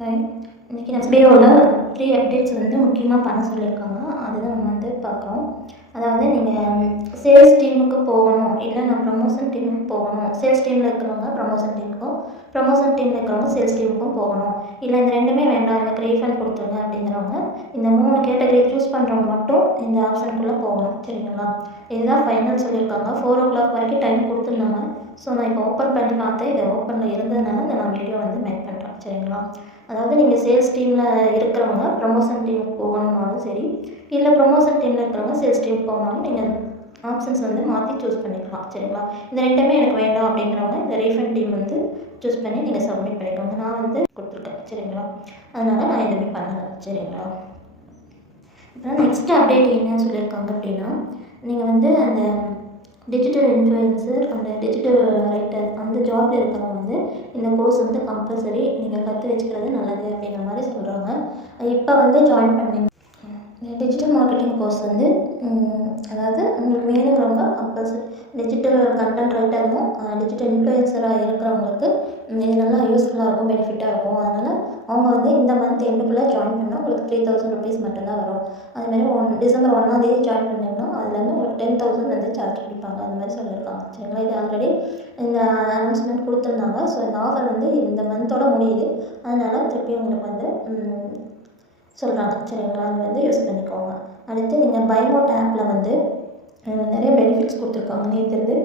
Hi இன்றைக்கி எஸ்பிஓவில் three updates வந்து முக்கியமாக பண்ண சொல்லியிருக்காங்க. அதுதான் நம்ம வந்து பார்க்குறோம். அதாவது நீங்கள் சேல்ஸ் டீமுக்கு போகணும். இல்லை நான் ப்ரமோஷன் டீமுக்கு போகணும். சேல்ஸ் டீமில் இருக்கிறவங்க ப்ரமோஷன் டீமுக்கும் ப்ரமோஷன் டீமில் இருக்கிறவங்க சேல்ஸ் டீமுக்கும் போகணும். இல்லை இந்த ரெண்டுமே வேண்டாம். எனக்கு ரீஃபண்ட் கொடுத்துருங்க அப்படிங்கிறவங்க இந்த மூணு கேட்டகரி சூஸ் பண்ணுறவங்க மட்டும் இந்த ஆப்ஷனுக்குள்ளே போகணும். சரிங்களா? இதுதான் ஃபைனல் சொல்லியிருக்காங்க. ஃபோர் ஓ கிளாக் வரைக்கும் டைம் கொடுத்துருந்தாங்க. ஸோ நான் இப்போ ஓப்பன் பண்ணி பார்த்தேன். இதை ஓப்பனில் இருந்ததுனால இந்த நான் வீடியோ வந்து மேக் பண்ணுறேன் சரிங்களா? அதாவது நீங்கள் சேல்ஸ் டீமில் இருக்கிறவங்க ப்ரமோஷன் டீமுக்கு போகணுன்னாலும் சரி இல்லை ப்ரமோஷன் டீமில் இருக்கிறவங்க சேல்ஸ் டீம் டீமுக்கு போகணும்னாலும் நீங்கள் ஆப்ஷன்ஸ் வந்து மாற்றி சூஸ் பண்ணிக்கலாம் சரிங்களா? இந்த ரெண்டுமே எனக்கு வேண்டாம் அப்படிங்கிறவங்க இந்த ரீஃபண்ட் டீம் வந்து சூஸ் பண்ணி நீங்கள் சப்மிட் பண்ணிக்கோங்க. நான் வந்து கொடுத்துருக்கேன் சரிங்களா? அதனால் நான் எதுவுமே பண்ணலை சரிங்களா? அப்புறம் நெக்ஸ்ட் அப்டேட் என்ன சொல்லியிருக்காங்க அப்படின்னா நீங்கள் வந்து அந்த டிஜிட்டல் இன்ஃப்ளூயன்சர் அந்த டிஜிட்டல் ரைட்டர் அந்த ஜாபில் இருக்கிறவங்க வந்து இந்த கோர்ஸ் வந்து கம்பல்சரி நீங்கள் கற்று வச்சுக்கிறது நல்லது அப்படிங்கிற மாதிரி சொல்கிறாங்க இப்போ வந்து ஜாயின் பண்ணி டிஜிட்டல் மார்க்கெட்டிங் கோர்ஸ் வந்து அதாவது உங்களுக்கு வேணுங்கிறவங்க கம்பல்சரி டிஜிட்டல் கண்டென்ட் ரைட்டரும் டிஜிட்டல் இன்ஃப்ளூயன்சராக இருக்கிறவங்களுக்கு இது நல்லா யூஸ்ஃபுல்லாக இருக்கும் பெனிஃபிட்டாக இருக்கும். அதனால் அவங்க வந்து இந்த மந்த் எண்டுக்குள்ளே ஜாயின் பண்ணால் உங்களுக்கு த்ரீ தௌசண்ட் ருபீஸ் மட்டும்தான் வரும். அதுமாதிரி ஒன் டிசம்பர் ஒன்றாம் தேதி ஜாயின் பண்ணிங்கன்னா அதுலேருந்து உங்களுக்கு டென் தௌசண்ட் வந்து சார்ஜ் பிடிப்பாங்க அந்த மாதிரி சொல்லியிருக்காங்க. சரிங்களா? இது ஆல்ரெடி இந்த அனௌன்ஸ்மெண்ட் கொடுத்துருந்தாங்க. ஸோ இந்த ஆஃபர் வந்து இந்த மந்தோட முடியுது. அதனால் திருப்பி உங்களுக்கு வந்து சொல்கிறாங்க சரிங்களா அது வந்து யூஸ் பண்ணிக்கோங்க. அடுத்து நீங்கள் பைமோட் ஆப்பில் வந்து நிறைய பெனிஃபிட்ஸ் கொடுத்துருக்காங்க. நேற்று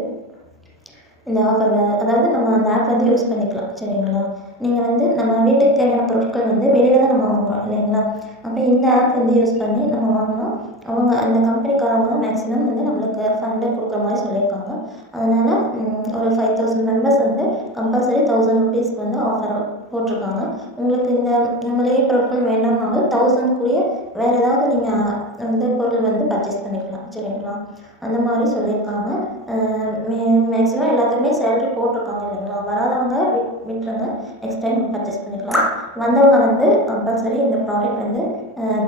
இந்த ஆஃபர் அதாவது நம்ம அந்த ஆப் வந்து யூஸ் பண்ணிக்கலாம். சரிங்களா? நீங்கள் வந்து நம்ம வீட்டுக்கு தேவையான பொருட்கள் வந்து வெளியில் தான் நம்ம வாங்குறோம் இல்லைங்களா? அப்போ இந்த ஆப் வந்து யூஸ் பண்ணி நம்ம வாங்கினோம். அவங்க அந்த கம்பெனிக்காரங்க தான் மேக்ஸிமம் வந்து நம்மளுக்கு ஃபண்டை கொடுக்குற மாதிரி சொல்லியிருக்காங்க. அதனால் ஒரு ஃபைவ் தௌசண்ட் மெம்பர்ஸ் வந்து கம்பல்சரி தௌசண்ட் ருபீஸ்க்கு வந்து ஆஃபர் போட்டிருக்காங்க. உங்களுக்கு இந்த நம்மளே பொருட்கள் வேண்டாம்னாலும் தௌசண்ட்குரிய வேறு ஏதாவது நீங்கள் வந்து பொருள் வந்து பர்ச்சேஸ் பண்ணிக்கலாம். சரிங்களா? அந்த மாதிரி சொல்லியிருக்காங்க. மே மேக்ஸிமம் எல்லாத்துக்குமே சேலரி போட்டிருக்காங்க இல்லைங்களா? வராதவங்க விட் விட்டுருங்க. நெக்ஸ்ட் டைம் பர்ச்சேஸ் பண்ணிக்கலாம். வந்தவங்க வந்து கம்பல்சரி இந்த ப்ராடக்ட் வந்து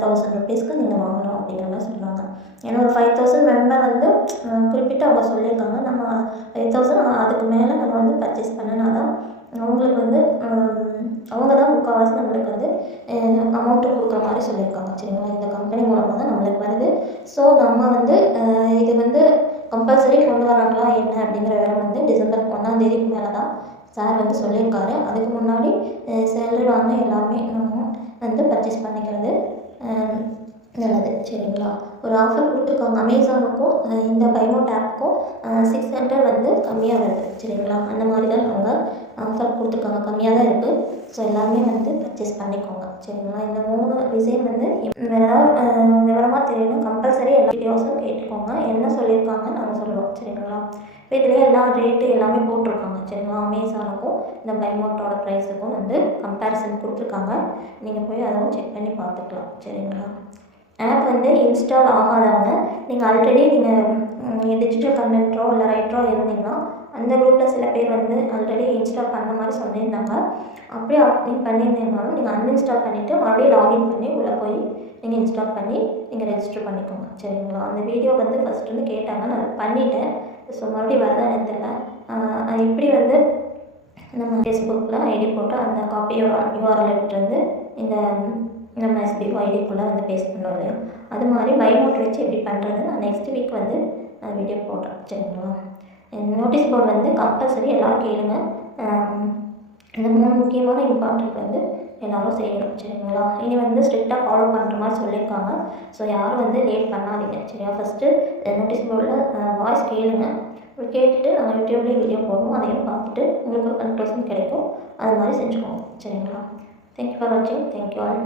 தௌசண்ட் ருபீஸ்க்கு நீங்கள் வாங்கணும் அப்படிங்கிற மாதிரி சொல்லுவாங்க ஏன்னா ஒரு ஃபைவ் தௌசண்ட் மெம்பர் வந்து குறிப்பிட்டு அவங்க சொல்லியிருக்காங்க. நம்ம ஃபைவ் தௌசண்ட் அதுக்கு மேலே நம்ம வந்து பர்ச்சேஸ் பண்ணினா தான் அவங்களுக்கு வந்து அவங்க தான் முக்கால்வாசி நம்மளுக்கு வந்து அமௌண்ட்டு கொடுக்குற மாதிரி சொல்லியிருக்காங்க. சரிங்களா? இந்த கம்பெனி மூலமாக தான் நம்மளுக்கு வருது. ஸோ நம்ம வந்து இது வந்து கம்பல்சரி கொண்டு வராங்களா என்ன அப்படிங்கிற வேலை வந்து டிசம்பர் ஒன்றாந்தேதிக்கு மேலே தான் சார் வந்து சொல்லியிருக்காரு. அதுக்கு முன்னாடி சேலரி வாங்க எல்லாமே நம்ம வந்து பர்ச்சேஸ் பண்ணிக்கிறது நல்லது. சரிங்களா? ஒரு ஆஃபர் கொடுத்துருக்காங்க. அமேசானுக்கும் இந்த பைமோட் ஆப்புக்கும் சிக்ஸ் ஹண்ட்ரட் வந்து கம்மியாக வருது. சரிங்களா? அந்த மாதிரி தான் அவங்க ஆஃபர் கொடுத்துருக்காங்க. கம்மியாக தான் இருக்குது ஸோ எல்லாமே வந்து பர்ச்சேஸ் பண்ணிக்கோங்க. சரிங்களா? இந்த மூணு விஷயம் வந்து வேறு ஏதாவது விவரமாக தெரியணும். கம்பல்சரி எல்லா வீடியோஸும் கேட்டுக்கோங்க. என்ன சொல்லியிருக்காங்கன்னு நாங்கள் சொல்லுவோம். சரிங்களா? இப்போ இதுலேயே எல்லா ரேட்டு எல்லாமே போட்டிருக்காங்க. சரிங்களா? அமேசானுக்கும் இந்த பைமோட்டோட ப்ரைஸுக்கும் வந்து கம்பேரிசன் கொடுத்துருக்காங்க. நீங்கள் போய் அதெல்லாம் செக் பண்ணி பார்த்துக்கலாம். சரிங்களா? ஆப் வந்து இன்ஸ்டால் ஆகாதவங்க நீங்கள் ஆல்ரெடி நீங்கள் டிஜிட்டல் கண்டென்ட்டோ இல்லை ரைட்டரோ இருந்தீங்கன்னா அந்த குரூப்பில் சில பேர் வந்து ஆல்ரெடி இன்ஸ்டால் பண்ண மாதிரி சொல்லியிருந்தாங்க அப்படியே நீங்கள் பண்ணியிருந்தீங்கனாலும் நீங்கள் அன்இன்ஸ்டால் பண்ணிவிட்டு மறுபடியும் லாகின் பண்ணி உள்ளே போய் நீங்கள் இன்ஸ்டால் பண்ணி நீங்கள் ரெஜிஸ்டர் பண்ணிக்கோங்க. சரிங்களா? அந்த வீடியோ வந்து ஃபஸ்ட் வந்து கேட்டாங்க. நான் பண்ணிவிட்டேன் ஸோ மறுபடியும் வரதான் எனக்கு தெரியல அது இப்படி வந்து நம்ம ஃபேஸ்புக்கில் ஐடி போட்டு அந்த காப்பி யூஆர்எல் விட்டுருந்து இந்த நம்ம எஸ்பிஓ ஐடிக்குள்ளே வந்து பேஸ்ட் பண்ணோம் இல்லையா? அது மாதிரி பயோனோட் வச்சு எப்படி பண்ணுறது நான் நெக்ஸ்ட் வீக் வந்து நான் வீடியோ போடுறேன். சரிங்களா? நோட்டீஸ் போர்டு வந்து கம்பல்சரி எல்லோரும் கேளுங்க. இந்த மூணு முக்கியமான இம்பார்ட்டன்ட் வந்து எல்லோரும் செய்யணும் சரிங்களா? இனி வந்து ஸ்ட்ரிக்டாக ஃபாலோ பண்ணுற மாதிரி சொல்லியிருக்காங்க. ஸோ யாரும் வந்து லேட் பண்ணாதீங்க சரியா? ஃபஸ்ட்டு நோட்டீஸ் போர்டில் வாய்ஸ் கேளுங்க. கேட்டுட்டு நாங்கள் யூடியூப்லேயே வீடியோ போடுவோம். அதையும் பார்த்துட்டு உங்களுக்கு ஒரு கன்க்ளூஷன் கிடைக்கும். அது மாதிரி செஞ்சுக்கோங்க சரிங்களா? தேங்க்யூ ஃபார் வாட்சிங் தேங்க்யூ ஆல்